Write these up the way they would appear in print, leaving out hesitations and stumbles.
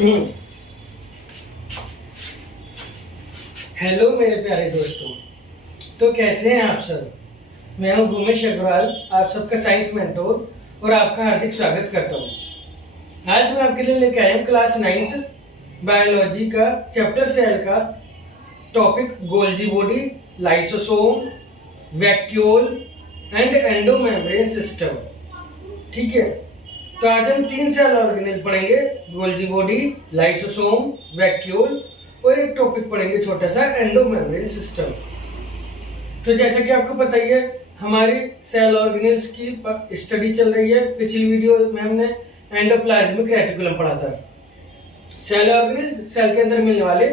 Hello मेरे प्यारे दोस्तों। तो कैसे हैं आप सब। मैं हूं भूमेश अग्रवाल, आप सबका साइंस मेंटोर, और आपका हार्दिक स्वागत करता हूं। आज मैं आपके लिए लेकर आया हूं क्लास 9th बायोलॉजी का चैप्टर सेल का topic Golgi body, lysosome, vacuole and endomembrane system. ठीक है, तो आज हम 3 सेल ऑर्गेनेल पढ़ेंगे, गोल्जी बॉडी, लाइसोसोम, वैक्यूल, और एक टॉपिक पढ़ेंगे छोटा सा, एंडोमेम्ब्रेन सिस्टम। तो जैसा कि आपको पता ही है, हमारी सेल ऑर्गेनेल्स की स्टडी चल रही है। पिछली वीडियो में हमने एंडोप्लाज्मिक रेटिकुलम पढ़ा था। सेल ऑर्गेनेल्स, सेल के अंदर मिलने वाले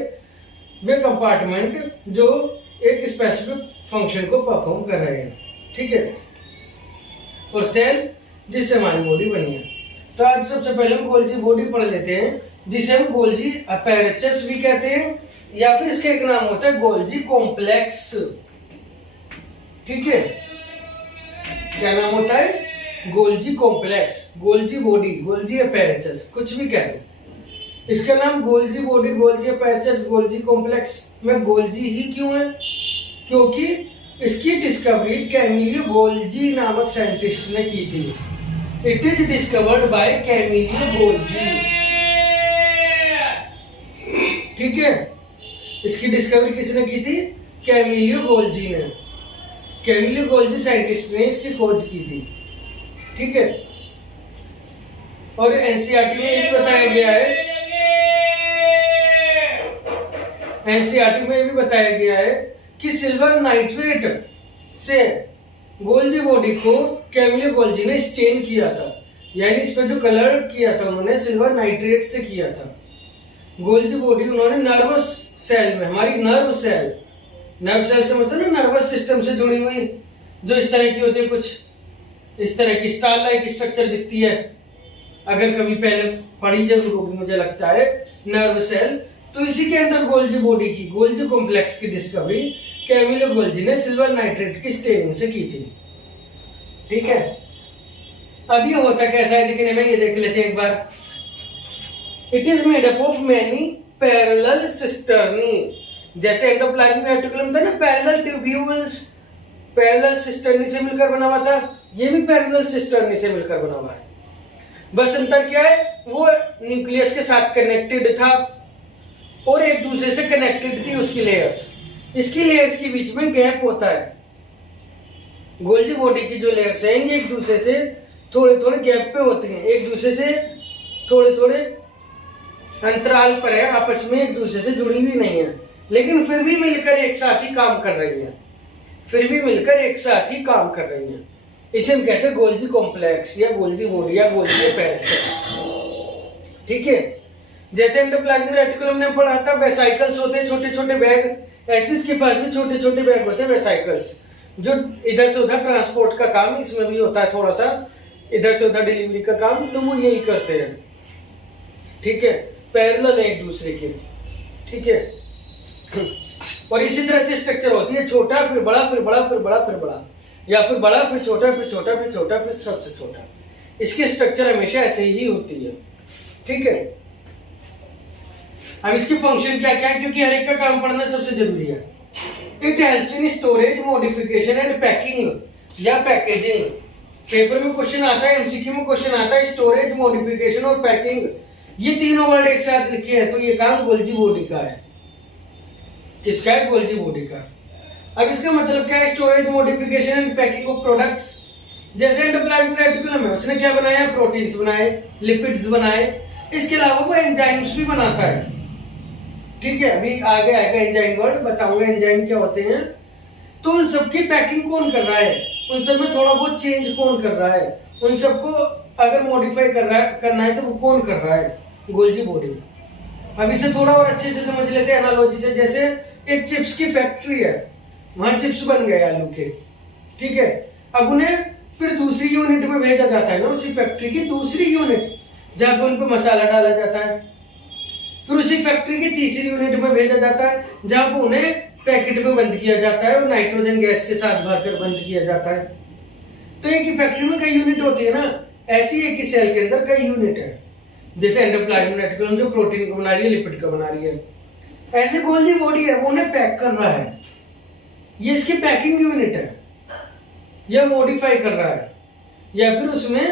वे कंपार्टमेंट जो एक स्पेसिफिक फंक्शन को परफॉर्म कर रहे हैं। ठीक है, और सेल जिससे हमारी बॉडी बनी है। तो आज सबसे पहले हम गोल्जी बॉडी पढ़ लेते हैं, जिसे हम गोल्जी अपैरेचस भी कहते हैं, या फिर इसका एक नाम होता है गोल्जी कॉम्प्लेक्स। ठीक है, क्या नाम होता है? Golgi complex, Golgi body, Golgi apparatus, कुछ भी कहते हैं। इसका नाम Golgi body, Golgi apparatus, Golgi complex में गोल्जी ही क्यों है? क्योंकि इसकी डिस्कवरी कैमिलियो गोल्जी नामक साइंटिस्ट ने की थी। It is discovered by Camillo Golgi. ठीक है, इसकी डिस्कवरी किसने की थी? कैमिलियो गोल्जी ने। कैमिलियो गोल्जी साइंटिस्ट ने इसकी खोज की थी। ठीक है, और एनसीईआरटी में ये भी बताया गया है, एनसीईआरटी में ये भी बताया गया है कि सिल्वर नाइट्रेट से गोल्जी बॉडी को कैमिलियो गोल्जी ने स्टेन किया था, यानी इस पर जो कलर किया था उन्होंने सिल्वर नाइट्रेट से किया था। गोल्जी बॉडी उन्होंने नर्वस सेल में, हमारी नर्व सेल से मतलब ना नर्वस सिस्टम से जुड़ी हुई, जो इस तरह की होती है, कुछ इस तरह की स्टार लाइक स्ट्रक्चर दिखती है। अगर कभी पहले पढ़ी जरूर होगी मुझे लगता है, नर्व सेल। तो इसी के अंदर गोल्जी बॉडी की, गोल्जी कॉम्प्लेक्स की डिस्कवरी कैमिलियो गोल्जी ने सिल्वर नाइट्रेट की स्टेनिंग से की थी। ठीक है, अब ये होता कैसा है दिखने में, ये देख लेते हैं एक बार। It is made up of many parallel cisternae. जैसे एंडोप्लाज्मिक रेटिकुलम था ना, पैरेलल ट्यूब्यूल्स, पैरेलल सिस्टर्नी से मिलकर बना हुआ था, ये भी पैरेलल सिस्टर्नी से मिलकर बना हुआ है। बस अंतर क्या है, वो न्यूक्लियस के साथ कनेक्टेड था और एक दूसरे से कनेक्टेड थी उसकी लेयर्स। इसकी लेयर्स के बीच में गैप होता है। गोल्जी बॉडी की जो लेयर्स हैं ये एक दूसरे से थोड़े थोड़े गैप पे होते हैं, एक दूसरे से थोड़े थोड़े अंतराल पर है, आपस में एक दूसरे से जुड़ी हुई नहीं है, लेकिन फिर भी मिलकर एक साथ ही काम कर रही है, फिर भी मिलकर एक साथ ही काम कर रही है। इसे हम कहते हैं गोल्जी कॉम्प्लेक्स या गोल्जी बॉडी या गोल्जी अपैरेचस। ठीक है, जैसे एंडोप्लाज्मिक रेटिकुलम ने पढ़ा था, वेसाइकल्स होते हैं छोटे छोटे बैग, ऐसे इसके पास भी छोटे छोटे बैग होते हैं वेसाइकल्स, जो इधर से उधर ट्रांसपोर्ट का काम इसमें भी होता है, थोड़ा सा इधर से उधर डिलीवरी का काम, तो वो यही करते हैं। ठीक है, पैरेलल है एक दूसरे के। ठीक है, और इसी तरह से स्ट्रक्चर होती है, छोटा फिर बड़ा फिर बड़ा फिर बड़ा फिर बड़ा, या फिर बड़ा फिर छोटा फिर छोटा फिर छोटा फिर सबसे छोटा। इसकी स्ट्रक्चर हमेशा ऐसे ही होती है। ठीक है, अब इसके फंक्शन क्या क्या है, क्योंकि हर एक का काम पढ़ना सबसे जरूरी है। It helps in storage, modification and packing या पैकेजिंग। पेपर में क्वेश्चन आता है, एमसीक्यू में क्वेश्चन आता है, स्टोरेज, मॉडिफिकेशन और पैकिंग, ये तीनों वर्ड एक साथ लिखे हैं, तो ये काम गोल्जी बॉडी का है। किसका है? गोल्जी बॉडी का। अब इसका मतलब क्या है? Storage, modification and packing of products. जैसे एंडोप्लाज्मिक रेटिकुलम है, उसने क्या बनाया? प्रोटीन्स बनाए, लिपिड्स बनाए, इसके अलावा वो एंजाइम्स भी बनाता है। ठीक है, अभी आगे आएगा एंजाइम वर्ड, बताऊंगा एंजाइम क्या होते हैं। तो उन सबकी पैकिंग कौन कर रहा है? उन सब में थोड़ा बहुत चेंज कौन कर रहा है? उन सबको अगर मॉडिफाई करना है तो वो कौन कर रहा है? Golgi body. अब इसे थोड़ा और अच्छे से समझ लेते हैं एनालॉजी से। जैसे एक चिप्स की फैक्ट्री है, वहां चिप्स बन गए आलू के। ठीक है, अब उन्हें फिर दूसरी यूनिट में भेजा जाता है ना, उसी फैक्ट्री की दूसरी यूनिट, जहां पर उन पर मसाला डाला जाता है। फिर उसी फैक्ट्री की तीसरी यूनिट में भेजा जाता है, जहां पर उन्हें पैकेट में बंद किया जाता है और नाइट्रोजन गैस के साथ भरकर बंद किया जाता है। तो एक ही फैक्ट्री में कई यूनिट होती है ना, ऐसी एक ही सेल के अंदर कई यूनिट है। जैसे एंडोप्लाज्मिक रेटिकुलम जो प्रोटीन को बना रही है, लिपिड को बना रही है। ऐसे गोल्जी बॉडी है वो उन्हें पैक कर रहा है, ये इसकी पैकिंग यूनिट है, या मॉडिफाई कर रहा है, या फिर उसमें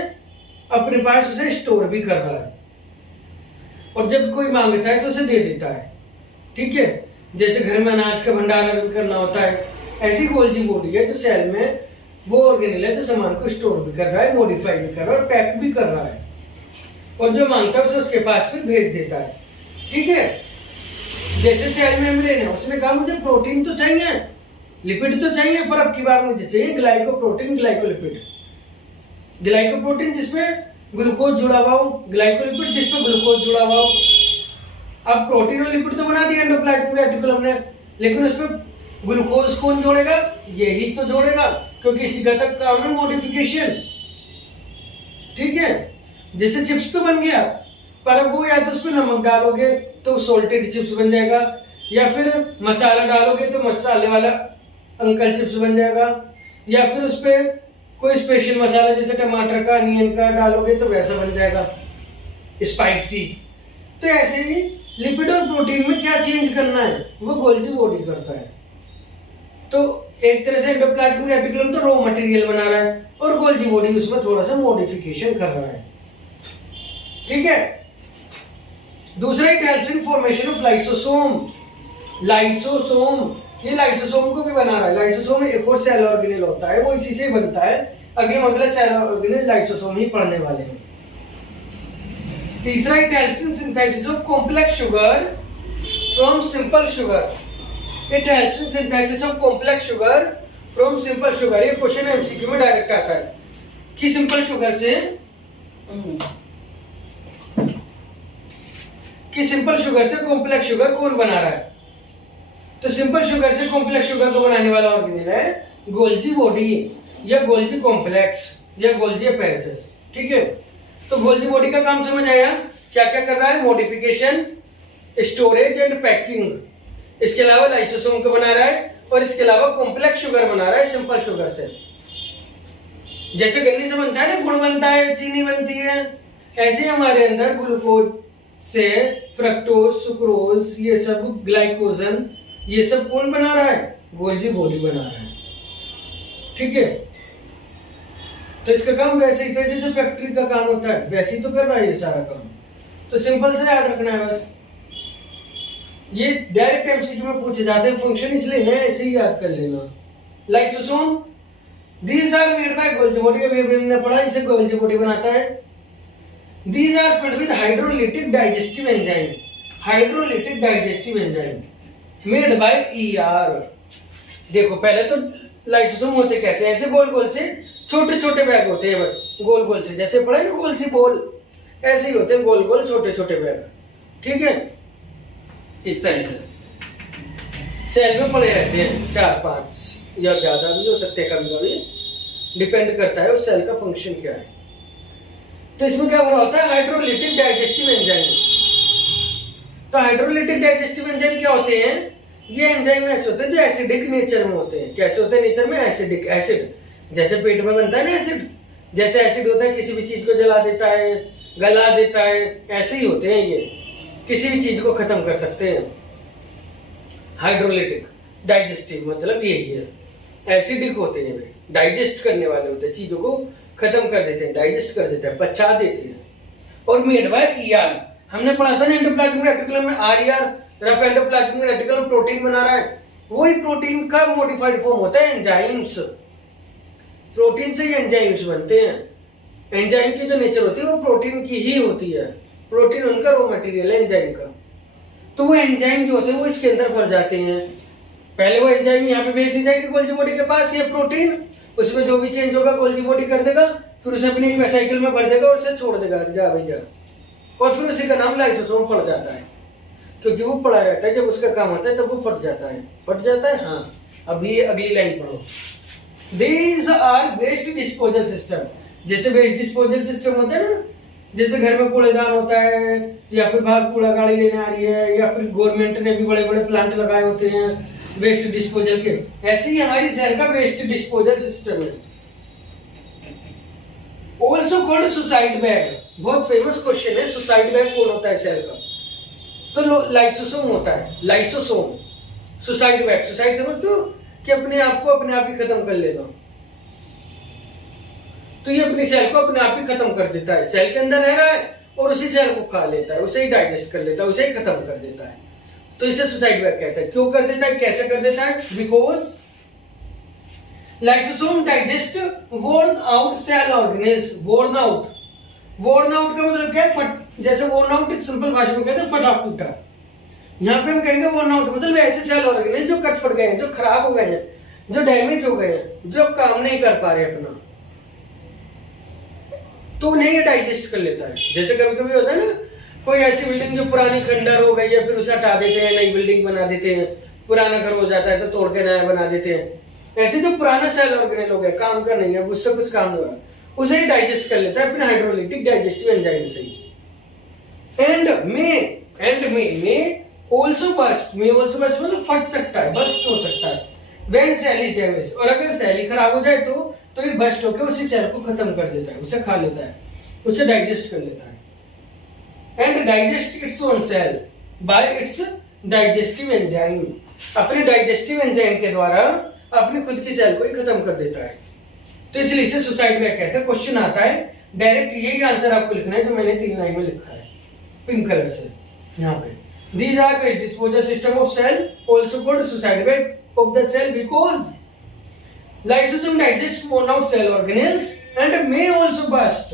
अपने पास उसे स्टोर भी कर रहा है, और जब कोई मांगता है तो उसे दे देता है। ठीक है, जैसे घर में अनाज का भंडारण करना होता है, ऐसी गोल्जी बॉडी है जो सेल में वो ऑर्गेनेल है जो सामान को स्टोर भी कर रहा है, मॉडिफाई भी कर रहा है और पैक भी कर रहा है, और जो मांगता है उसे उसके पास फिर भेज देता है। ठीक है, जैसे सेल मेम्ब्रेन है, उसने कहा मुझे प्रोटीन तो चाहिए, लिपिड तो चाहिए, पर अब की बार मुझे चाहिए ग्लाइकोप्रोटीन, ग्लाइकोलिपिड। ग्लाइकोप्रोटीन जिसपे ग्लूकोज जुड़ा हुआ हो, ग्लाइकोलिपिड जिसपे ग्लूकोज जुड़ा हुआ हो। अब प्रोटीन और लिपिड तो बना दिया एंडोप्लाज्मिक रेटिकुलम ने, लेकिन उसपे ग्लूकोज कौन जोड़ेगा? यही तो जोड़ेगा, क्योंकि इसी का तक काम है मॉडिफिकेशन। ठीक है, जैसे चिप्स तो बन गया, पर अब वो या तो उसमें नमक डालोगे तो सॉल्टेड चिप्स बन जाएगा, या फिर मसाला डालोगे तो मसाले वाला अंकल चिप्स बन जाएगा, या फिर उस पर कोई स्पेशल मसाला जैसे टमाटर का, अनियन का डालोगे तो वैसा बन जाएगा स्पाइसी। तो ऐसे ही लिपिड और प्रोटीन में क्या चेंज करना है वो गोल्जी बॉडी करता है। तो एक तरह से एंडोप्लाज्मिक रेटिकुलम तो रॉ मटेरियल बना रहा है और गोल्जी बॉडी उसमें थोड़ा सा मॉडिफिकेशन कर रहा है। ठीक है, दूसरा it helps in formation of lysosome. Lysosome, ये लाइसोसोम को भी बना रहा है। लाइसोसोम में एक और सेल ऑर्गेनेल होता है, वो इसी से बनता है। अगले सेल ऑर्गेनेल लाइसोसोम ही पढ़ने वाले हैं। तीसरा it helps in synthesis of complex sugar from simple sugar. It helps in synthesis of complex sugar from simple sugar. ये क्वेश्चन एमसीक्यू में डायरेक्ट आता है कि सिंपल शुगर से कॉम्प्लेक्स शुगर कौन बना रहा है? तो सिंपल शुगर से कॉम्प्लेक्स शुगर को बनाने वाला ऑर्गेनेल है गोल्जी बॉडी या गोल्जी कॉम्प्लेक्स या गोल्जी अपैरेटस। ठीक है, तो गोल्जी बॉडी का काम समझ आया, क्या क्या कर रहा है? Modification, storage and packing. इसके अलावा लाइसोसोम को बना रहा है और इसके अलावा कॉम्प्लेक्स शुगर बना रहा है सिंपल शुगर से। जैसे गन्ने से बनता है ना, गुड़ बनता है, चीनी बनती है, ऐसे हमारे अंदर ग्लूकोज से फ्रक्टोज, सुक्रोज, ये सब ग्लाइकोजन, ये सब कौन बना रहा है? गोल्जी बॉडी बना रहा है। ठीक है, तो इसका काम वैसे ही तो जैसे फैक्ट्री का काम होता है वैसे ही तो कर रहा है ये सारा काम। तो सिंपल से याद रखना है बस। ये डायरेक्ट एमसीक्यू में पूछे जाते हैं फंक्शन, इसलिए है ऐसे ही याद कर लेना। Lysosome, these are made by Golgi body. अभी हमने पढ़ा, इसे गोल्जी बॉडी बनाता है। These are filled with hydrolytic digestive enzyme. Hydrolytic digestive enzyme made by ER। देखो पहले तो लाइसोसोम होते कैसे? ऐसे गोल गोल से छोटे छोटे बैग होते हैं, बस गोल गोल से, जैसे पढ़ा ना गोल सी बॉल, ऐसे ही होते हैं गोल गोल छोटे छोटे बैग। ठीक है, इस तरह से सेल में पड़े रहते हैं, 4-5 या ज्यादा भी हो सकते हैं, कभी कभी डिपेंड करता है उस सेल का फंक्शन क्या है। तो इसमें क्या भरा होता है? Hydrolytic digestive enzyme. तो हाइड्रोलिटिक डाइजेस्टिव एंजाइम क्या होते हैं? ये एंजाइम ऐसे होते हैं जो एसिडिक नेचर में होते हैं। कैसे होते हैं नेचर में? एसिडिक। एसिड जैसे पेट में बनता है ना एसिड, जैसे एसिड होता है किसी भी चीज को जला देता है, गला देता है, ऐसे ही होते हैं ये, किसी भी चीज को खत्म कर सकते हैं। हाइड्रोलिटिक डाइजेस्टिव मतलब यही है, एसिडिक होते हैं, डाइजेस्ट करने वाले होते हैं, चीजों को खत्म कर देते हैं, डाइजेस्ट कर देते हैं, पचा देते हैं। और मेड बाय ईआर, हमने पढ़ा था ना एंडोप्लाज्मिक रेटिकुलम में RER, rough endoplasmic reticulum protein बना रहा है, वही प्रोटीन का मॉडिफाइड फॉर्म होता है एंजाइम्स। प्रोटीन से ही एंजाइम्स बनते हैं। एंजाइम की जो नेचर होती है वो प्रोटीन की ही होती है, प्रोटीन उनका रॉ मटेरियल है एंजाइम का। तो वो एंजाइम जो होते हैं वो इसके अंदर भर जाते हैं। पहले वो एंजाइम यहाँ पे भेज दी जाएगी गोल्जी बॉडी के पास, ये प्रोटीन, उसमें जो भी चेंज होगा गोल्जी बॉडी कर देगा, फिर उसे अपनी एक साइकिल में भर देगा और उसे छोड़ देगा, जा भाई जा, और फिर उसी का नाम लाइसोसोम पड़ जाता है, क्योंकि वो पड़ा रहता है, जब उसका काम होता है तब वो फट जाता है। फट जाता है, हाँ। अभी अगली लाइन पढ़ो। These are waste disposal system। जैसे वेस्ट डिस्पोजल सिस्टम होता है ना, जैसे घर में कूड़ेदान होता है, या फिर बाहर कूड़ा गाड़ी लेने आ रही है, या फिर गवर्नमेंट ने भी बड़े बड़े प्लांट लगाए होते हैं वेस्ट डिस्पोजल के, ऐसे ही हमारी शहर का वेस्ट डिस्पोजल सिस्टम है। ऑल्सो कॉल्ड सुसाइड बैग, बहुत फेमस क्वेश्चन है, सुसाइड बैग कौन होता है सेल का? तो लाइसोसोम होता है, लाइसोसोम। सुसाइड बैग, सुसाइड समझते हो कि अपने आप को अपने आप ही खत्म कर लेना, तो ये अपनी सेल को अपने आप ही खत्म कर देता है, सेल के अंदर रह रहा है और उसी सेल को खा लेता है, उसे ही डाइजेस्ट कर लेता है, उसे ही खत्म कर देता है, तो इसे सुसाइड बैग कहते हैं। क्यों कर देता है, कैसे कर देता है? Because lysosome digest worn out cell organelles. Worn out, worn out का मतलब क्या है? जैसे वोर्न आउट सिंपल भाषा में कहते हैं फटा फूटा, यहाँ पे हम कहेंगे वोर्न आउट मतलब ऐसे सेल ऑर्गेनेल जो कट फट गए हैं, जो खराब हो गए हैं, जो डैमेज हो गए हैं, जो काम नहीं कर पा रहे अपना, तो उन्हें ये डाइजेस्ट कर लेता है। जैसे कभी कभी होता है ना, कोई ऐसी बिल्डिंग जो पुरानी खंडर हो गई है, फिर उसे हटा देते हैं, नई बिल्डिंग बना देते हैं, पुराना घर हो जाता है तो तोड़ के नया बना देते हैं। ऐसे जो पुराना सेल ऑर्गेनेल हो गया, काम का नहीं है, उससे कुछ काम नहीं हुआ, उसे ही डाइजेस्ट कर लेता है अपने हाइड्रोलिटिक डाइजेस्टिव एंजाइम से ही। And may also burst, may also burst मतलब फट सकता है, बर्स्ट हो सकता है। व्हेन सेल इज डैमेज, और अगर सेल ही खराब हो जाए तो ये बर्स्ट होकर उसी सेल को खत्म कर देता है, उसे खा लेता है, उसे डाइजेस्ट कर लेता है। And digest its own cell by its digestive enzyme, अपने डाइजेस्टिव एंजाइम के द्वारा अपनी खुद की सेल को ही खत्म कर देता है, तो इसलिए इसे सुसाइड बैग कहते हैं। क्वेश्चन आता है डायरेक्ट, यही आंसर आपको लिखना है जो मैंने 3 लाइन में लिखा है पिंक कलर से यहाँ पे। These are waste disposal system of cell, also called suicide bag of the cell, because lysosome digests worn out cell organelles and may also burst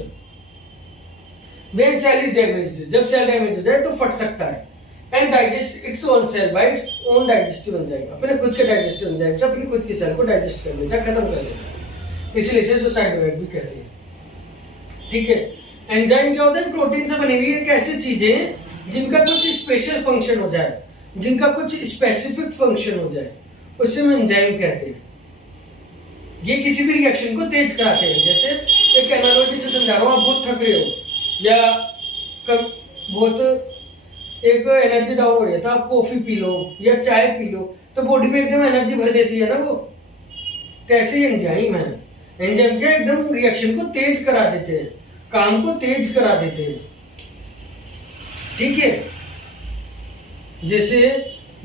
when cell is damaged. जब cell damage हो जाए तो फट सकता है। And digest its own cell by its own digestive enzyme, अपने खुद के डाइजेस्टिव एंजाइम से अपनी खुद की सेल को डाइजेस्ट कर देता है, खत्म कर देता है, इसलिए इसे सुसाइड बैग भी कहते हैं। ठीक है, एंजाइम क्या होता है? प्रोटीन से बनी हुई एक ऐसी चीजें जिनका कुछ स्पेशल फंक्शन हो जाए, जिनका कुछ स्पेसिफिक फंक्शन हो जाए, उसे हम एंजाइम कहते हैं। ये किसी भी रिएक्शन को तेज कराते हैं। जैसे एक एनालॉजी से समझा रहा हूं, आप बहुत थक रहे हो या बहुत एक एनर्जी डाउन हो रही है, तो आप कॉफी पी लो या चाय पी लो, तो बॉडी में एकदम एनर्जी भर देती है ना वो। तो ऐसे ही एंजाइम है, एंजाइम क्या एकदम रिएक्शन को तेज करा देते हैं, काम को तेज करा देते हैं। ठीक है, जैसे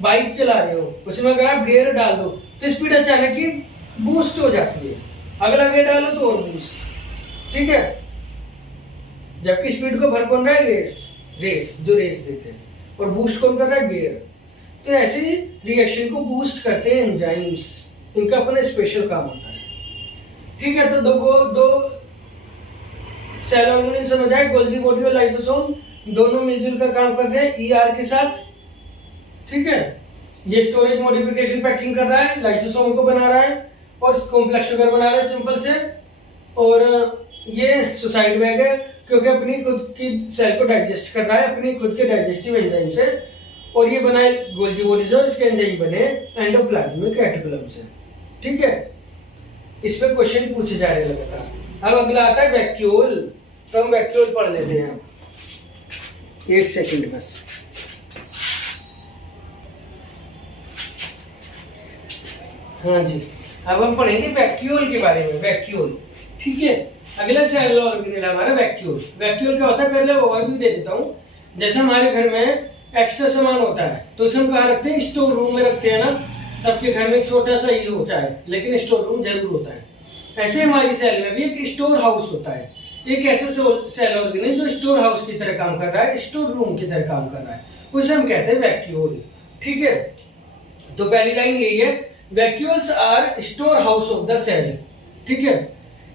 बाइक चला रहे हो, उसमें अगर आप गियर डाल दो तो स्पीड अचानक ही बूस्ट हो जाती है, अगला गियर डालो तो और बूस्ट। ठीक है, जबकि स्पीड को भर कौन रहा है? रेस जो रेस देते हैं, और बूस्ट कौन कर रहा है? गियर। तो ऐसे ही रिएक्शन को बूस्ट करते हैं एंजाइम्स, इनका अपना स्पेशल काम होता है। ठीक है, तो दो सेल ऑर्गेनेल समझ आए, गोल्जी बॉडी और लाइसोसोम दोनों मिलजुल कर काम कर रहे हैं ईआर के साथ। ठीक है, ये स्टोरेज मॉडिफिकेशन पैकिंग कर रहा है, लाइसोसोम को बना रहा है और कॉम्प्लेक्स शुगर बना रहा है सिंपल से, और ये सुसाइड बैग है क्योंकि अपनी खुद की सेल को डाइजेस्ट कर रहा है अपनी खुद के डाइजेस्टिव एंजाइम से, और ये बनाए गोल्जी बॉडी से, और इसके एंजाइम बने एंडोप्लाज्मिक रेटिकुलम से। ठीक है, इस पे क्वेश्चन पूछे जा रहे हैं लगातार। अब अगला आता है वैक्यूल, तो हम वैक्यूल पढ़ लेते हैं। 1 सेकंड बस। हाँ जी, अब हम पढ़ेंगे वैक्यूल के बारे में। वैक्यूल, ठीक है, अगला सेल ऑर्गेनेल हमारा वैक्यूल। वैक्यूल क्या होता है पहले ओवरव्यू दे देता हूँ। जैसे हमारे घर में एक्स्ट्रा सामान होता है तो उसे हम कहाँ रखते हैं? स्टोर रूम में रखते हैं ना। सबके घर में एक छोटा सा ही होता है लेकिन स्टोर रूम जरूर होता है। ऐसे हमारी सेल में भी एक स्टोर हाउस होता है, एक ऐसा सेल ऑर्गेनेल जो स्टोर हाउस की तरह काम कर रहा है, स्टोर रूम की तरह काम कर रहा है, उसे हम कहते हैं वैक्यूल। ठीक है, तो पहली लाइन यही है, vacuoles are store house of the cell. ठीक है,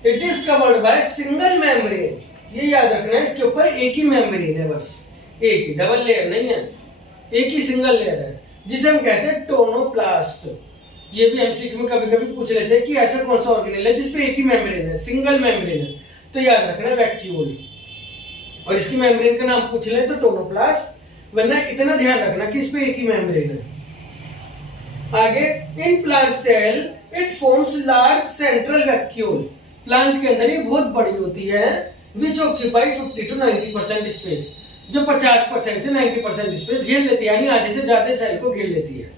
it is covered by single membrane, ये याद रखना है, इसके ऊपर एक ही मेम्ब्रेन है, बस एक ही, डबल लेयर नहीं है, एक ही सिंगल लेयर है जिसे हम कहते हैं टोनोप्लास्ट। ये भी एमसीक्यू में कभी कभी पूछ लेते हैं कि ऐसा कौन सा ऑर्गेनेल है जिसपे एक ही मेम्ब्रेन है, सिंगल मेम्ब्रेन है, तो याद रखना है वैक्यूल। और इसकी मेम्ब्रेन का नाम पूछ ले तो टोनोप्लास्ट, वरना इतना ध्यान रखना कि इसपे एक ही मेम्ब्रेन है। आगे, in plant cell it forms large central vacuole. Plant के अंदर ये बहुत बड़ी होती है, विच ऑक्यूपाई 50 to 90% स्पेस, जो 50% से 90% स्पेस घेर लेती है, यानी आधे से ज्यादा सेल को घेर लेती है।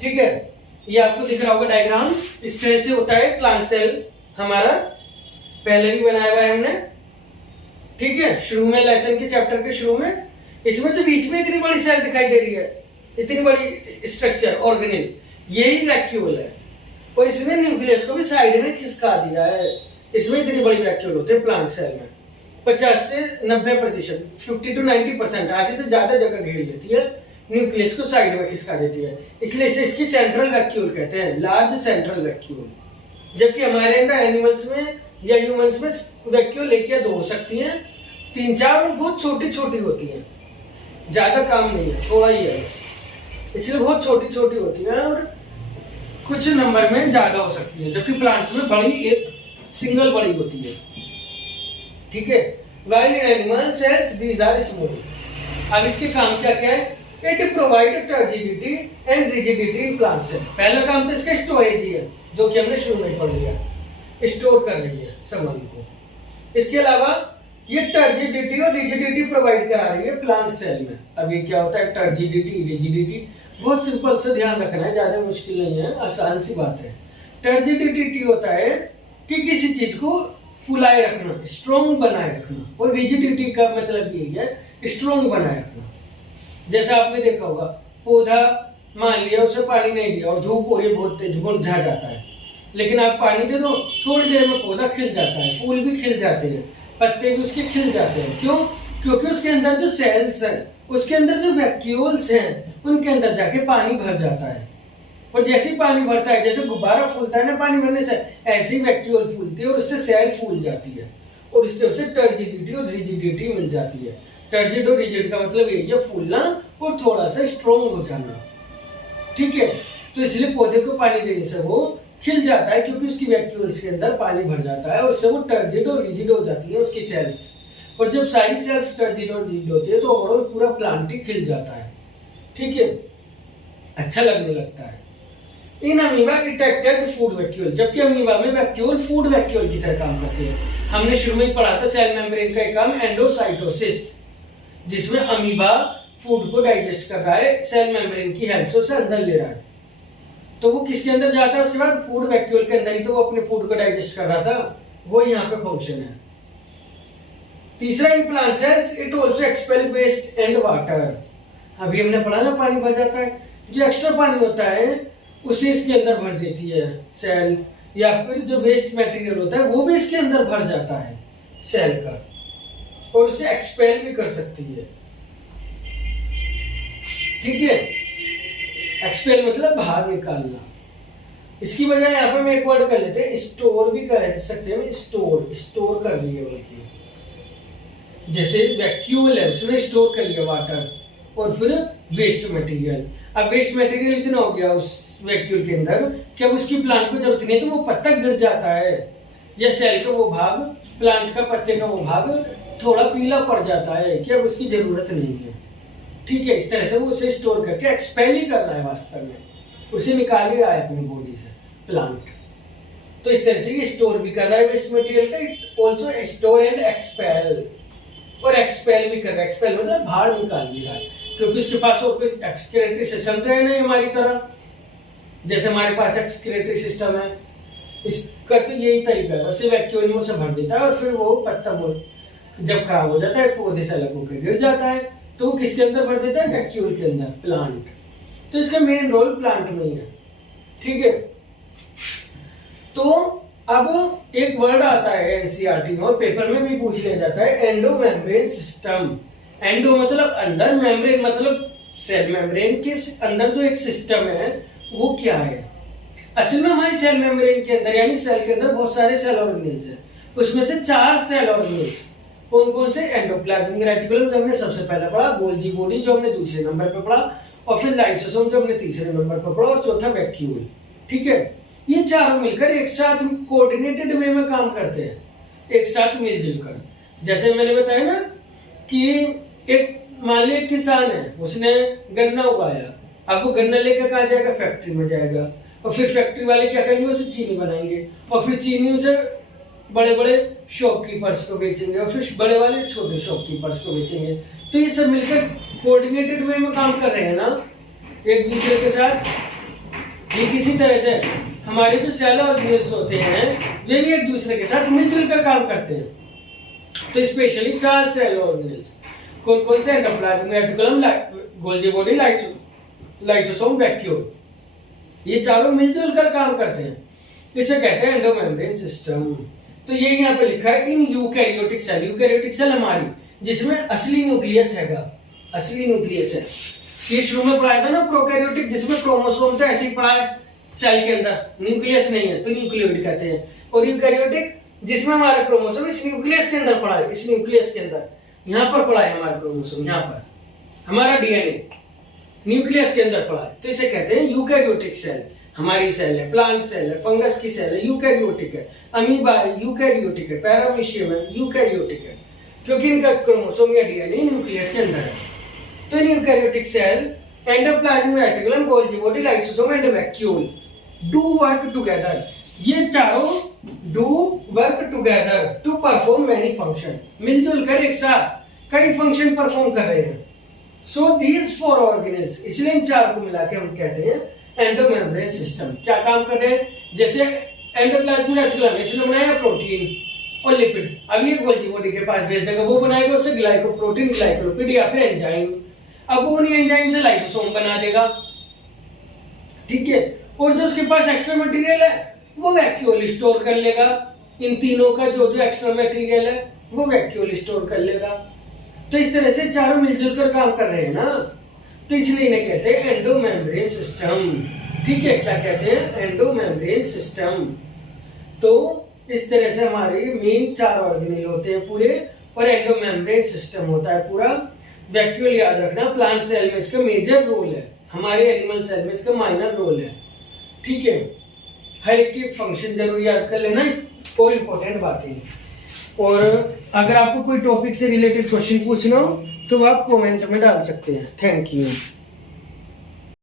ठीक है, ये आपको दिख रहा होगा डायग्राम, इस तरह से होता है प्लांट सेल हमारा, पहले भी बनाया हुआ है हमने, ठीक है, शुरू में लेसन के चैप्टर के शुरू में, इसमें तो बीच में इतनी बड़ी सेल दिखाई दे रही है, इतनी बड़ी स्ट्रक्चर ऑर्गेनेल, यही वैक्यूल है। और इसमें न्यूक्लियस को भी साइड में खिसका दिया है। इसमें इतनी बड़ी वैक्यूल होते हैं प्लांट सेल में, 50 से 90%, 50 to 90%, आधे से ज्यादा जगह घेर लेती है, न्यूक्लियस को साइड में खिसका देती है, इसलिए इसे इसकी सेंट्रल वैक्यूल कहते हैं, लार्ज सेंट्रल वैक्यूल। जबकि हमारे अंदर एनिमल्स में या ह्यूमंस में वैक्यूल एक या दो हो सकती हैं, 3-4 और बहुत छोटी छोटी होती हैं, ज्यादा काम नहीं है, थोड़ा ही है, इसलिए बहुत छोटी छोटी होती है और कुछ नंबर में ज्यादा हो सकती है। जबकि प्लांट्स में बड़ी एक सिंगल बड़ी होती है, ठीक है। While in animal cells these are small. अब इसके काम क्या क्या है? It provide turgidity and rigidity in plant cell. पहला काम तो इसका स्टोरेज ही है, जो कि हमने शुरू में पढ़ लिया, स्टोर कर रही है सामान को। इसके अलावा ये टर्जिडिटी और रिजिडिटी प्रोवाइड करा रही है प्लांट सेल में। अब ये क्या होता है टर्जिडिटी रिजिडिटी? बहुत सिंपल से ध्यान रखना है, ज्यादा मुश्किल नहीं है, आसान सी बात है। टर्जिडिटी होता है कि किसी चीज को फुलाए रखना, स्ट्रॉन्ग बनाए रखना, और रिजिडिटी का मतलब यही है स्ट्रॉन्ग बनाए रखना। जैसा आपने देखा होगा, पौधा मान लिया उसे पानी नहीं दिया और धूप हो रही है बहुत तेज, मुरझा जाता है, लेकिन आप पानी दे दो, थोड़ी देर में पौधा खिल जाता है, फूल भी खिल जाते हैं, पत्ते भी उसके खिल जाते हैं। क्यों? क्योंकि उसके अंदर जो सेल्स हैं, उसके अंदर जो वैक्यूल्स हैं, उनके अंदर जाके पानी भर जाता है। और जैसे ही पानी भरता है, जैसे गुब्बारा फूलता है ना पानी भरने से, ऐसे ही वैक्यूल फूलती है और उससे सेल फूल जाती है, और इससे उसे टर्जिडिटी और रिजिडिटी मिल जाती है। टर्जिड और रिजिड का मतलब यही है फूलना और थोड़ा सा स्ट्रॉन्ग हो जाना, ठीक है। तो इसलिए पौधे को पानी देने से वो खिल जाता है, क्योंकि उसकी वैक्यूल्स के अंदर पानी भर जाता है और उससे वो टर्जिड और रिजिड हो जाती है उसकी सेल्स। और जब सारी सेल्स टर्जिड और रिजिड होती है तो ओवरऑल पूरा प्लांट ही खिल जाता है, ठीक है, अच्छा लगने लगता है। In amoeba it act as food vacuole. जबकि अमीबा में वैक्यूल फूड वैक्यूल की तरह काम करती है। हमने शुरू में ही पढ़ा था सेल मेम्ब्रेन का एक काम एंडोसाइटोसिस, जिसमें अमीबा फूड को डाइजेस्ट कर रहा है, सेल मेम्ब्रेन की हेल्प से उसे अंदर ले रहा है। तो वो किसके अंदर जाता है उसके बाद? फूड वैक्यूल के अंदर ही तो वो अपने फूड को डाइजेस्ट कर रहा था, वो यहाँ पे फंक्शन है। तीसरा, in plant cells it also expel waste and water. अभी हमने पढ़ा ना पानी भर जाता है, जो एक्स्ट्रा पानी होता है उसे इसके अंदर भर देती है सेल, या फिर जो वेस्ट मटेरियल होता है वो भी इसके अंदर भर जाता है सेल का, और उसे एक्सपेल भी कर सकती है, ठीक है। एक्सपेल मतलब बाहर निकालना। इसकी बजाय यहाँ पे हम एक वर्ड कर लेते हैं, स्टोर भी कर सकते हैं। स्टोर कर लिया, बल्कि जैसे वैक्यूल है उसमें स्टोर कर लिया वाटर और फिर वेस्ट मटेरियल। अब वेस्ट मटेरियल इतना हो गया उस वैक्यूल के अंदर कि अब उसकी प्लांट को जरूरत नहीं है, तो वो पत्ता गिर जाता है, या सेल का वो भाग, प्लांट का पत्ते का वो भाग थोड़ा पीला पड़ जाता है कि अब उसकी जरूरत नहीं है, ठीक है। इस तरह से वो उसे स्टोर करके एक्सपेल ही कर रहा है, वास्तव में उसे निकाल ही रहा है अपनी बॉडी से प्लांट। तो इस तरह से ये स्टोर भी कर रहा है वेस्ट मटेरियल का, it also store and expel, और एक्सपेल भी कर रहा है। एक्सपेल मतलब बाहर निकाल भी रहा है, क्योंकि उसके पास और कोई एक्सक्रीटरी सिस्टम तो है नहीं हमारी तरह, जैसे हमारे पास एक्सक्रीटरी सिस्टम है, इसका तो यही तरीका है, बस वैक्यूल में से भर देता है और फिर वो पत्ता जब खराब हो जाता है पौधे से अलग होकर गिर जाता है, तो वो किसके अंदर भर देता है? वैक्यूल के अंदर, प्लांट। तो इसका मेन रोल प्लांट में ही है, ठीक है। तो अब एक वर्ड आता है एनसीईआरटी में और पेपर में भी पूछ लिया जाता है, एंडो मेम्ब्रेन सिस्टम। एंडो मतलब अंदर, मेम्ब्रेन मतलब सेल मेम्ब्रेन के अंदर जो एक सिस्टम है वो क्या है। असल में हमारी सेल मेम्ब्रेन के अंदर यानी सेल के अंदर बहुत सारे सेल ऑर्गेनेल्स हैं, उसमें से 4 सेल ऑर्गेनेल्स कौन कौन से? एंडोप्लाज्मिक रेटिकुलम जो हमने सबसे पहले पढ़ा, गोल्जी बॉडी जो हमने दूसरे नंबर पे पढ़ा, और फिर लाइसोसोम जो हमने तीसरे नंबर पे पढ़ा, और चौथा वैक्यूल, ठीक है। ये चारों मिलकर एक साथ कोऑर्डिनेटेड वे में काम करते हैं, एक साथ मिलजुल कर। जैसे मैंने बताया ना कि एक मान लीजिए एक किसान है, उसने गन्ना उगाया, अब वो गन्ना लेकर कहाँ जाएगा? फैक्ट्री में जाएगा, और फिर फैक्ट्री वाले क्या करेंगे? उसे चीनी बनाएंगे, और फिर चीनी उसे बड़े बड़े शॉपकीपर्स को बेचेंगे, और फिर बड़े वाले छोटे शॉपकीपर्स को बेचेंगे। तो ये सब मिलकर कोऑर्डिनेटेड वे में काम कर रहे हैं ना एक दूसरे के साथ। ये किसी तरह से हमारे जो सेल ऑर्गेनेल्स होते हैं वे भी एक दूसरे के साथ मिलजुल कर काम करते हैं। तो स्पेशली 4 सेल ऑर्गेनेल्स कौन कौन से? Endoplasmic reticulum, Golgi body, lysosome, vacuole, ये चारों मिलजुल कर काम करते हैं। इसे कहते हैं एंडोमेम्ब्रेन सिस्टम। तो ये यहाँ पे लिखा है in eukaryotic cell. Eukaryotic cell हमारी जिसमें असली न्यूक्लियस हैगा, असली न्यूक्लियस है। ये शुरू में पढ़ाया था ना प्रोकैरियोटिक, जिसमें क्रोमोसोम था, ऐसे ही पढ़ा है सेल के अंदर, न्यूक्लियस नहीं है तो न्यूक्लियोइड कहते हैं। और यूकैरियोटिक जिसमें हमारा क्रोमोसोम इस न्यूक्लियस के अंदर पड़ा है, इस न्यूक्लियस के अंदर यहाँ पर पड़ा है हमारा क्रोमोसोम, यहाँ पर हमारा डीएनए न्यूक्लियस के अंदर पड़ा है, तो इसे कहते हैं यूकैरियोटिक सेल। हमारी सेल है, प्लांट सेल है, फंगस की सेल है, यूकैरियोटिक है, अमीबा है, यूकैरियोटिक है, पैरामीशियम है, यूकैरियोटिक है, क्योंकि इनका क्रोमोसोम या डीएनए न्यूक्लियस के अंदर है। तो eukaryotic cell endoplasmic reticulum, Golgi body, lysosome and vacuole do work together. ये चारों do work together to perform many function, मिलजुल कर एक साथ कई फंक्शन परफॉर्म कर रहे हैं। सो दीज 4 ऑर्गेनेल्स, इसलिए इन चार को मिला के हम कहते हैं एंडोमेम्ब्रेन सिस्टम। क्या काम कर रहे हैं? जैसे एंडोप्लाज्मिक रेटिकुलम इसने बनाया प्रोटीन और लिपिड, अब ये गोल्जी बॉडी के पास भेज देगा, वो बनाएगा उससे ग्लाइकोप्रोटीन, ग्लाइकोलिपिड या फिर एंजाइम। अब वो उन्हीं एंजाइम से लाइसोसोम बना देगा, ठीक है। और जो उसके पास एक्स्ट्रा मटेरियल है वो वैक्यूल स्टोर कर लेगा। इन तीनों का जो जो एक्स्ट्रा मटेरियल है वो वैक्यूल स्टोर कर लेगा। तो इस तरह से चारों मिलजुल कर काम कर रहे हैं ना, तो इसलिए इन्हें कहते हैं एंडोमेम्ब्रेन सिस्टम, ठीक है। क्या कहते हैं? Endomembrane system. तो इस तरह से हमारे मेन 4 ऑर्गेनेल होते हैं पूरे, और एंडोमेम्ब्रेन सिस्टम होता है पूरा। वैक्यूल याद रखना, प्लांट सेल में इसका मेजर रोल है, हमारे एनिमल सेल में इसका माइनर रोल है, ठीक है। हर एक की फंक्शन जरूर याद कर लेना, और इम्पोर्टेंट बातें। और अगर आपको कोई टॉपिक से रिलेटेड क्वेश्चन पूछना हो तो आप कमेंट में डाल सकते हैं। Thank you.